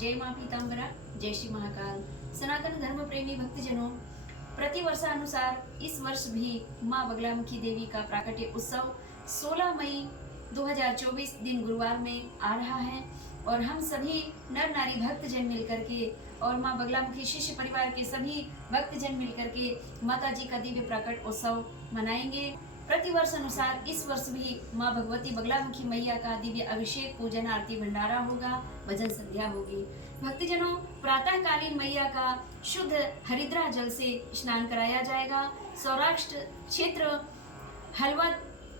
जय माँ पीताम्बरा, जय श्री महाकाल। सनातन धर्म प्रेमी भक्तजनों, प्रति वर्षानुसार इस वर्ष भी माँ बगलामुखी देवी का प्राकट्य उत्सव 16 मई 2024 दिन गुरुवार में आ रहा है और हम सभी नर नारी भक्तजन मिलकर के और माँ बगलामुखी शिष्य परिवार के सभी भक्तजन मिलकर के माता जी का दिव्य प्राकट उत्सव मनाएंगे। प्रति वर्ष अनुसार इस वर्ष भी माँ भगवती बगलामुखी मैया का दिव्य अभिषेक, पूजन, आरती, भंडारा होगा, भजन संध्या होगी। भक्तजनों, प्रातःकालीन मैया का शुद्ध हरिद्रा जल से स्नान कराया जाएगा। सौराष्ट्र क्षेत्र हलवा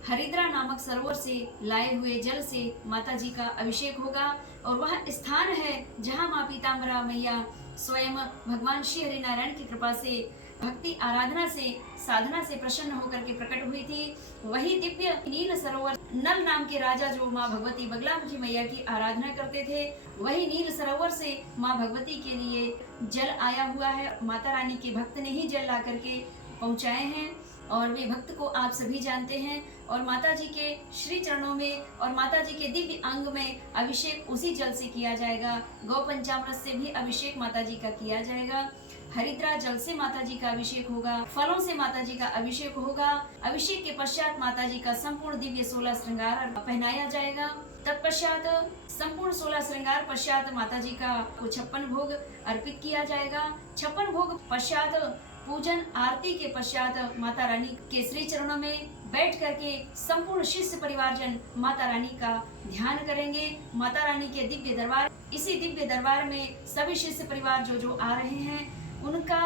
हरिद्रा नामक सरोवर से लाए हुए जल से माता जी का अभिषेक होगा और वह स्थान है जहां माँ पीताम्बरा मैया स्वयं भगवान श्री हरिनारायण की कृपा से भक्ति आराधना से साधना से प्रसन्न होकर के प्रकट हुई थी। वही दिव्य नील सरोवर नल नाम के राजा जो माँ भगवती बगलामुखी मैया की आराधना करते थे, वही नील सरोवर से माँ भगवती के लिए जल आया हुआ है। माता रानी के भक्त ने ही जल ला करके पहुँचाए हैं और वे भक्त को आप सभी जानते हैं। और माता जी के श्री चरणों में और माता जी के दिव्य अंग में अभिषेक उसी जल से किया जाएगा। गौ पंचामृत से भी अभिषेक माता जी का किया जाएगा। हरिद्रा जल से माता जी का अभिषेक होगा, फलों से माता जी का अभिषेक होगा। अभिषेक के पश्चात माता जी का संपूर्ण दिव्य 16 श्रृंगार पहनाया जाएगा। तत्पश्चात संपूर्ण 16 श्रृंगार पश्चात माता जी का 56 भोग अर्पित किया जाएगा। 56 भोग पश्चात पूजन आरती के पश्चात माता रानी के श्री चरणों में बैठ करके संपूर्ण शिष्य परिवारजन माता रानी का ध्यान करेंगे। माता रानी के दिव्य दरबार, इसी दिव्य दरबार में सभी शिष्य परिवार जो आ रहे हैं उनका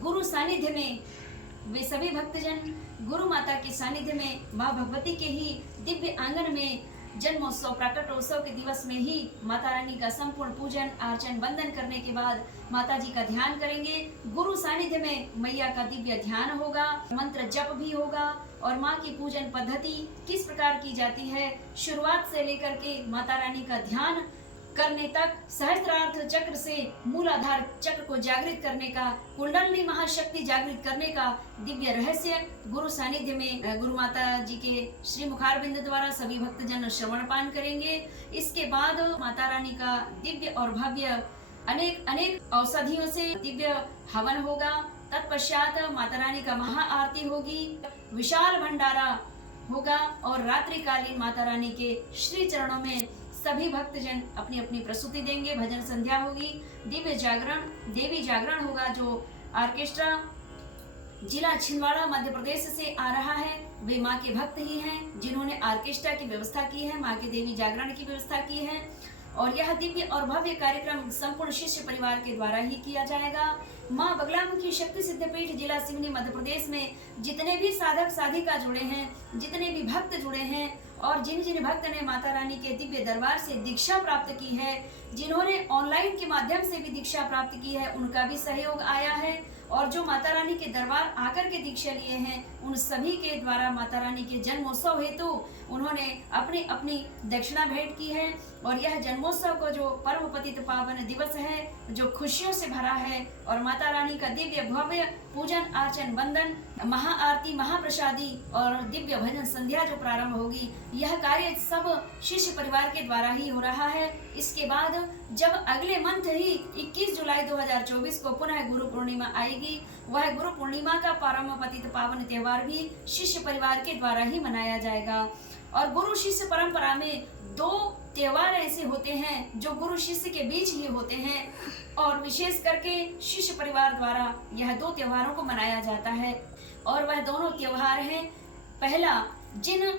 गुरु सानिध्य में, वे सभी भक्तजन गुरु माता के सानिध्य में माँ भगवती के ही दिव्य आंगन में जन्मोत्सव प्राकटोत्सव के दिवस में ही माता रानी का संपूर्ण पूजन अर्चन वंदन करने के बाद माता जी का ध्यान करेंगे। गुरु सानिध्य में मैया का दिव्य ध्यान होगा, मंत्र जप भी होगा और माँ की पूजन पद्धति किस प्रकार की जाती है, शुरुआत से लेकर के माता रानी का ध्यान करने तक सहस्त्रार्थ चक्र से मूलाधार चक्र को जागृत करने का, कुंडलनी महाशक्ति जागृत करने का दिव्य रहस्य गुरु सानिध्य में गुरु माता जी के श्री मुखारबिंद द्वारा सभी भक्तजन श्रवण पान करेंगे। इसके बाद माता रानी का दिव्य और भव्य अनेक औषधियों से दिव्य हवन होगा। तत्पश्चात माता रानी का महा आरती होगी, विशाल भंडारा होगा और रात्रिकालीन माता रानी के श्री चरणों में सभी भक्तजन अपनी अपनी प्रस्तुति देंगे। भजन संध्या होगी, दिव्य जागरण, देवी जागरण होगा जो ऑर्केस्ट्रा जिला छिंदवाड़ा मध्य प्रदेश से आ रहा है। वे माँ के भक्त ही हैं जिन्होंने ऑर्केस्ट्रा की व्यवस्था की है, माँ के देवी जागरण की व्यवस्था की है और यह दिव्य और भव्य कार्यक्रम संपूर्ण शिष्य परिवार के द्वारा ही किया जाएगा। माँ बगलामुखी शक्ति सिद्धपीठ जिला सिवनी मध्य प्रदेश में जितने भी साधक साधिका जुड़े हैं, जितने भी भक्त जुड़े हैं और जिन जिन भक्त ने माता रानी के दिव्य दरबार से दीक्षा प्राप्त की है, जिन्होंने ऑनलाइन के माध्यम से भी दीक्षा प्राप्त की है, उनका भी सहयोग आया है और जो माता रानी के दरबार आकर के दीक्षा लिए हैं उन सभी के द्वारा माता रानी के जन्मोत्सव हेतु उन्होंने अपनी अपनी दक्षिणा भेंट की है। और यह जन्मोत्सव को जो परम पतित पावन दिवस है, जो खुशियों से भरा है और माता रानी का दिव्य भव्य पूजन अर्चन वंदन, महा आरती, महाप्रसादी और दिव्य भजन संध्या जो प्रारंभ होगी, यह कार्य सब शिष्य परिवार के द्वारा ही हो रहा है। इसके बाद जब अगले मंथ ही 21 जुलाई 2024 को पुनः गुरु पूर्णिमा आएगी, वह गुरु पूर्णिमा का परम पतित पावन त्योहार भी शिष्य परिवार के द्वारा ही मनाया जाएगा। और गुरु शिष्य परंपरा में 2 त्योहार ऐसे होते हैं जो गुरु शिष्य के बीच ही होते हैं और विशेष करके शिष्य परिवार द्वारा यह 2 त्योहारों को मनाया जाता है और वह दोनों त्योहार हैं, पहला जिन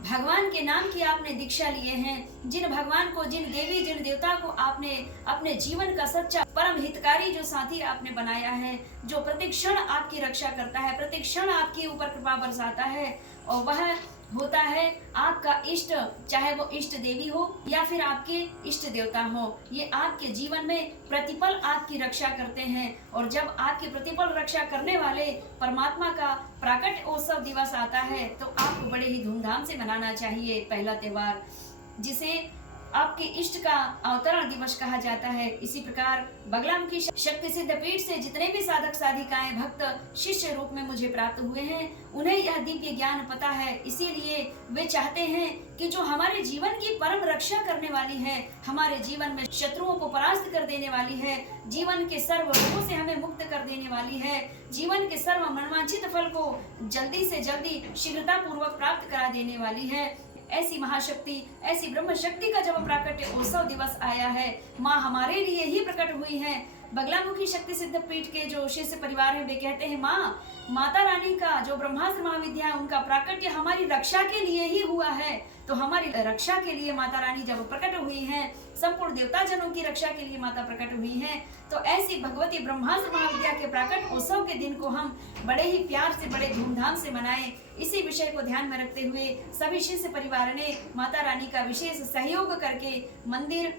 भगवान के नाम की आपने दीक्षा लिए हैं, जिन भगवान को, जिन देवी, जिन देवता को आपने अपने जीवन का सच्चा परम हितकारी जो साथी आपने बनाया है, जो प्रतिक्षण आपकी रक्षा करता है, प्रतिक्षण आपके ऊपर कृपा बरसाता है और वह होता है आपका इष्ट, चाहे वो इष्ट देवी हो या फिर आपके इष्ट देवता हो। ये आपके जीवन में प्रतिपल आपकी रक्षा करते हैं और जब आपकी प्रतिपल रक्षा करने वाले परमात्मा का प्राकट उत्सव दिवस आता है तो आपको बड़े ही धूमधाम से मनाना चाहिए। पहला त्योहार जिसे आपके इष्ट का अवतरण दिवस कहा जाता है। इसी प्रकार बगलामुखी शक्ति सिद्ध पीठ से जितने भी साधक साधिकाएं भक्त शिष्य रूप में मुझे प्राप्त हुए हैं, उन्हें यह दिव्य ज्ञान पता है। इसीलिए वे चाहते हैं कि जो हमारे जीवन की परम रक्षा करने वाली है, हमारे जीवन में शत्रुओं को परास्त कर देने वाली है, जीवन के सर्व रोगों से हमें मुक्त कर देने वाली है, जीवन के सर्व मनवांछित फल को जल्दी से जल्दी शीघ्रता पूर्वक प्राप्त करा देने वाली है, ऐसी महाशक्ति, ऐसी ब्रह्म शक्ति का जब प्राकट्य उत्सव दिवस आया है, माँ हमारे लिए ही प्रकट हुई है। बगलामुखी शक्ति सिद्ध पीठ के जो शिष्य परिवार है, वे कहते हैं माँ, माता रानी का जो ब्रह्मास्त्र महाविद्या, उनका प्राकट्य हमारी रक्षा के लिए ही हुआ है। तो हमारी रक्षा के लिए माता रानी जब प्रकट हुई हैं, संपूर्ण देवता जनों की रक्षा के लिए माता प्रकट हुई हैं, तो ऐसी भगवती ब्रह्मास्त्र महाविद्या के प्राकट उत्सव के दिन को हम बड़े ही प्यार से, बड़े धूमधाम से मनाएं। इसी विषय को ध्यान में रखते हुए सभी शिष्य परिवार ने माता रानी का विशेष सहयोग करके मंदिर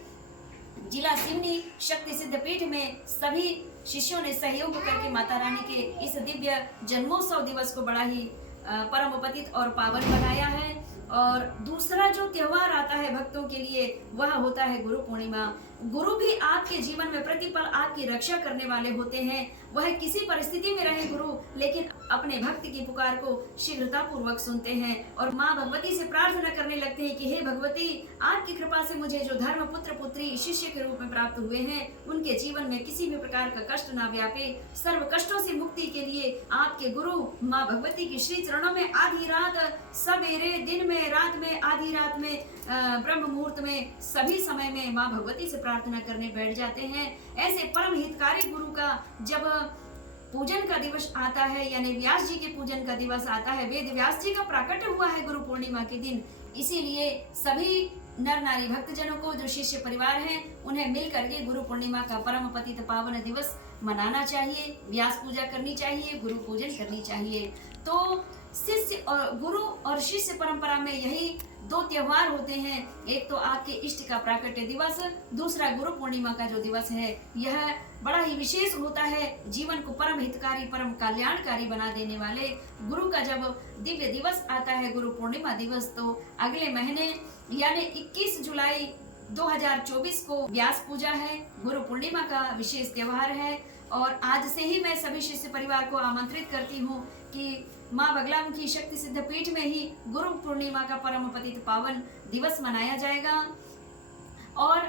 जिला सिवनी शक्ति सिद्ध पीठ में सभी शिष्यों ने सहयोग करके माता रानी के इस दिव्य जन्मोत्सव दिवस को बड़ा ही परम पतित और पावन बनाया है। और दूसरा जो त्योहार आता है भक्तों के लिए, वह होता है गुरु पूर्णिमा। गुरु भी आपके जीवन में प्रतिपल आपकी रक्षा करने वाले होते हैं। वह किसी परिस्थिति में रहे गुरु, लेकिन अपने भक्त की पुकार को शीघ्रता पूर्वक सुनते हैं और माँ भगवती से प्रार्थना करने लगते हैं कि हे भगवती, आपकी कृपा से मुझे जो धर्म पुत्र पुत्री शिष्य के रूप में प्राप्त हुए हैं, उनके जीवन में किसी भी प्रकार का कष्ट ना व्यापे। सर्व कष्टों से मुक्ति के लिए आपके गुरु माँ भगवती की श्री चरणों में आधी रात, सवेरे, दिन में, रात में, आधी रात में, ब्रह्म मुहूर्त में, सभी समय में माँ भगवती से प्रार्थना करने बैठ जाते हैं। ऐसे परम हितकारी गुरु का जब पूजन का दिवस आता है, यानी व्यास जी के पूजन का दिवस आता है, वेद व्यास जी का प्राकट्य हुआ है गुरु पूर्णिमा के दिन। इसीलिए सभी नर नारी भक्तजनों को, जो शिष्य परिवार हैं, उन्हें मिल करके गुरु पूर्णिमा का परम पतित पावन दिवस मनाना चाहिए, व्यास पूजा करनी चाहिए, गुरु पूजन करनी चाहिए। तो शिष्य और गुरु और शिष्य परंपरा में यही दो त्योहार होते हैं। एक तो आपके इष्ट का प्राकट्य दिवस, दूसरा गुरु पूर्णिमा का जो दिवस है, यह बड़ा ही विशेष होता है। जीवन को परम हितकारी, परम कल्याणकारी बना देने वाले गुरु का जब दिव्य दिवस आता है, गुरु पूर्णिमा दिवस, तो अगले महीने यानी 21 जुलाई 2024 को व्यास पूजा है, गुरु पूर्णिमा का विशेष त्योहार है। और आज से ही मैं सभी शिष्य परिवार को आमंत्रित करती हूँ कि माँ बगलामुखी शक्ति सिद्ध पीठ में ही गुरु पूर्णिमा का परम पतित पावन दिवस मनाया जाएगा। और